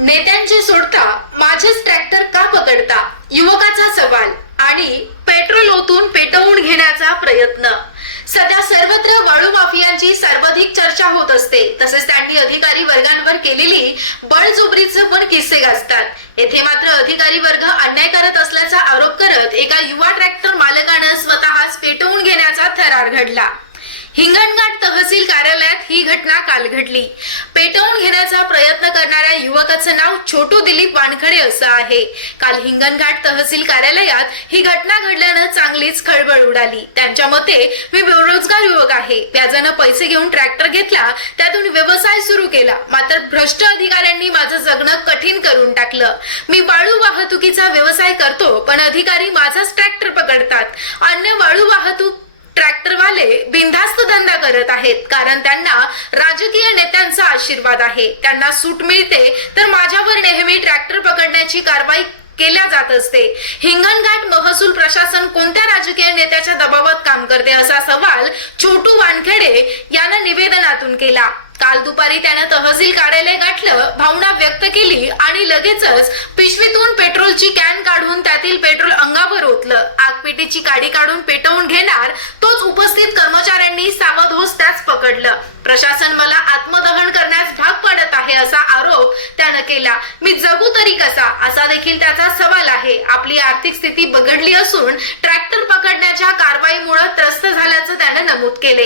नेत्यांचे सोडता माझेच ट्रॅक्टर का पकडता? युवकाचा सवाल आणि पेट्रोल ओतून पेटवून घेण्याचा प्रयत्न. सध्या सर्वत्र वाळू माफियांची सर्वाधिक चर्चा होत असते. तसेच त्यांनी अधिकारी वर्गांवर केलेली बळजोबरीचे पण किस्से गाजतात. येथे मात्र अधिकारी वर्ग अन्याय करत असल्याचा आरोप करत एका युवा ट्रॅक्टर मालकानं स्वतःच पेटवून घेण्याचा थरार घडला. हिंगणघाट तहसील कार्यालयात ही घटना काल घडली. पेटवून घेण्याचा प्रयत्न करणाऱ्या युवकाचं नाव छोटू दिलीप वानखडे असं आहे. काल हिंगणघाट तहसील कार्यालयात ही घटना घडल्यानं चांगलीच खळबळ उडाली. त्यांच्या मते मी बेरोजगार युवक आहे. व्याजानं पैसे घेऊन ट्रॅक्टर घेतला त्यातून व्यवसाय सुरू केला. मात्र भ्रष्ट अधिकाऱ्यांनी माझं जगणं कठीण करून टाकलं. मी वाळू वाहतुकीचा व्यवसाय करतो पण अधिकारी माझाच ट्रॅक्टर पकडतात. अन्य वाळू वाहतूक बिनधास्त धंदा करत आहेत. कारण त्यांना राजकीय नेत्यांचा आशीर्वाद आहे. त्यांना सूट मिळते तर माझ्यावर नेहमी ट्रॅक्टर पकडण्याची कारवाई केल्या जात असते. हिंगणघाट महसूल प्रशासन कोणत्या राजकीय नेत्याच्या दबावात काम करते असा सवाल छोटू वानखेडे यानं निवेदनातून केला. काल दुपारी त्यानं तहसील कार्यालय गाठलं भावना व्यक्त केली आणि लगेचच पिशवीतून पेट्रोल आगपेटीची काडी काढून पेटवून घेणार तोच उपस्थित कर्मचाऱ्यांनी सावध होस त्याच पकडलं. प्रशासन मला आत्मदहन करण्यास भाग पडत आहे असा आरोप त्यानं केला. मी जगू तरी कसा? असा देखील त्याचा सवाल आहे. आपली आर्थिक स्थिती बिघडली असून ट्रॅक्टर पकडण्याच्या कारवाईमुळे त्रस्त झाल्याचं त्यानं नमूद केले.